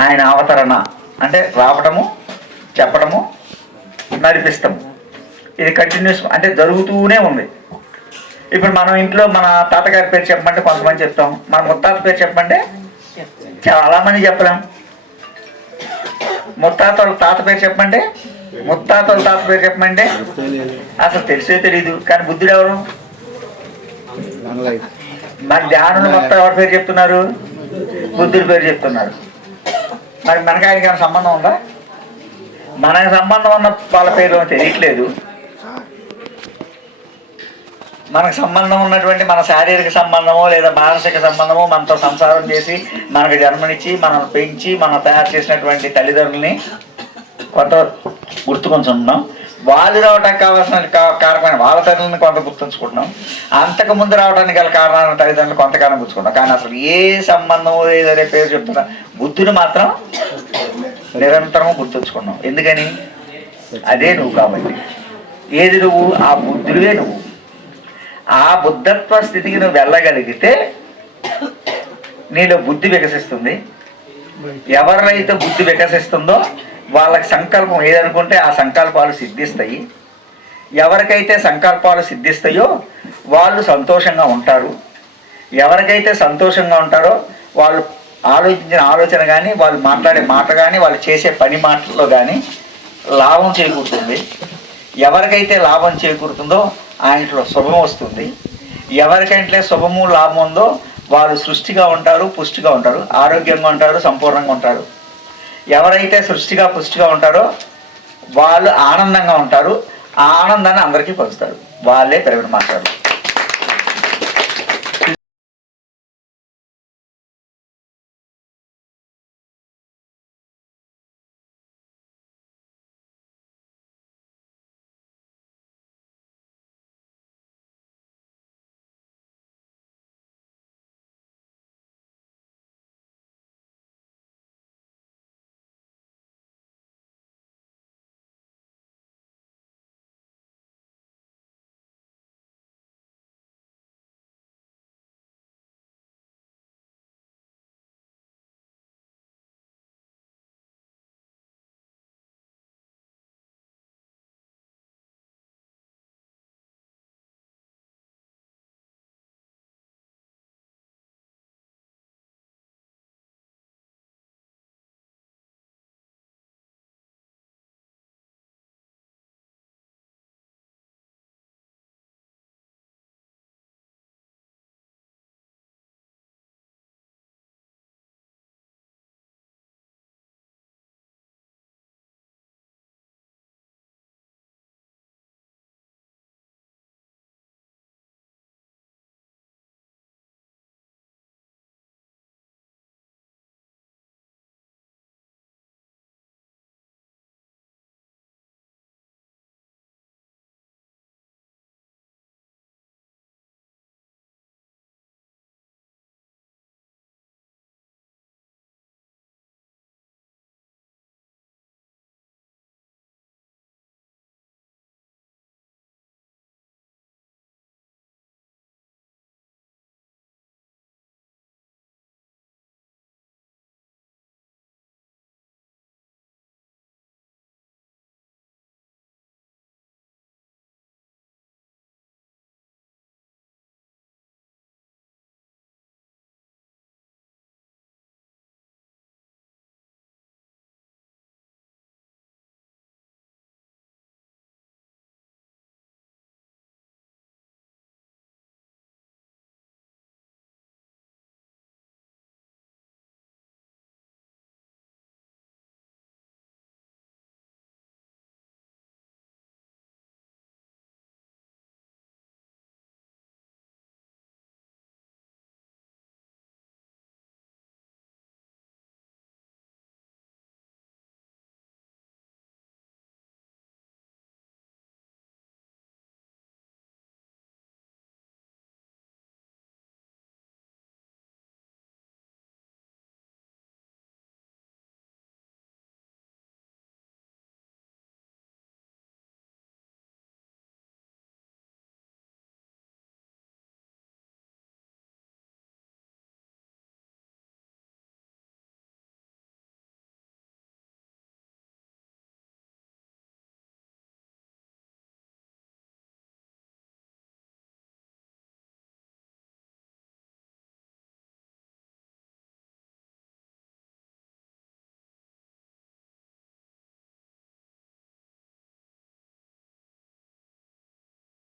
ఆయన అవతరణ. అంటే రావటము చెప్పడము నడిపిస్తాము. ఇది కంటిన్యూస్ అంటే జరుగుతూనే ఉంది. ఇప్పుడు మనం ఇంట్లో మన తాతగారి పేరు చెప్పమంటే కొంతమంది చెప్తాం. మన ముత్తాత పేరు చెప్పమంటే చాలా మంది చెప్పలేం. ముత్తాత వాళ్ళ తాత పేరు చెప్పమంటే ముత్తాత వాళ్ళ తాత పేరు చెప్పమంటే అసలు తెలిసే తెలీదు. కానీ బుద్ధుడు ఎవరు? మరి ధ్యానులు మొత్తం ఎవరి పేరు చెప్తున్నారు? బుద్ధుడి పేరు చెప్తున్నారు. మరి మనకి ఆయనకి ఏమైనా సంబంధం ఉందా? మనకి సంబంధం ఉన్న వాళ్ళ పేరు తెలియట్లేదు. మనకు సంబంధం ఉన్నటువంటి మన శారీరక సంబంధమో లేదా మానసిక సంబంధమో మనతో సంసారం చేసి మనకు జన్మనిచ్చి మనల్ని పెంచి మనం తయారు చేసినటువంటి తల్లిదండ్రుల్ని కొంత గుర్తుకుంటున్నాం వాళ్ళు రావడానికి కావాల్సిన కారణమైన వాళ్ళ తల్లిని కొంత గుర్తుంచుకుంటున్నాం. అంతకు ముందు రావడానికి గల కారణాలను తల్లిదండ్రులు కొంతకాలం గుర్తుకుంటాం కానీ అసలు ఏ సంబంధం ఏదనే పేరు చెప్తున్నా బుద్ధుని మాత్రం నిరంతరం గుర్తుంచుకున్నాం ఎందుకని? అదే నువ్వు కాబట్టి. ఏది నువ్వు? ఆ బుద్ధుడివే నువ్వు. ఆ బుద్ధత్వ స్థితికి నువ్వు వెళ్ళగలిగితే నీలో బుద్ధి వికసిస్తుంది. ఎవరినైతే బుద్ధి వికసిస్తుందో వాళ్ళకి సంకల్పం ఏదనుకుంటే ఆ సంకల్పాలు సిద్ధిస్తాయి. ఎవరికైతే సంకల్పాలు సిద్ధిస్తాయో వాళ్ళు సంతోషంగా ఉంటారు. ఎవరికైతే సంతోషంగా ఉంటారో వాళ్ళు ఆలోచించిన ఆలోచన కానీ వాళ్ళు మాట్లాడే మాట కానీ వాళ్ళు చేసే పని మాటల్లో కానీ లాభం చేకూరుతుంది. ఎవరికైతే లాభం చేకూరుతుందో ఆయనలో శుభం వస్తుంది. ఎవరికైతే శుభము లాభం ఉందో వాళ్ళు సృష్టిగా ఉంటారు పుష్టిగా ఉంటారు ఆరోగ్యంగా ఉంటారు సంపూర్ణంగా ఉంటారు. ఎవరైతే సృష్టిగా పుష్టిగా ఉంటారో వాళ్ళు ఆనందంగా ఉంటారు. ఆ ఆనందాన్ని అందరికీ పంచుతారు వాళ్ళే పెరగడం మాట్లాడు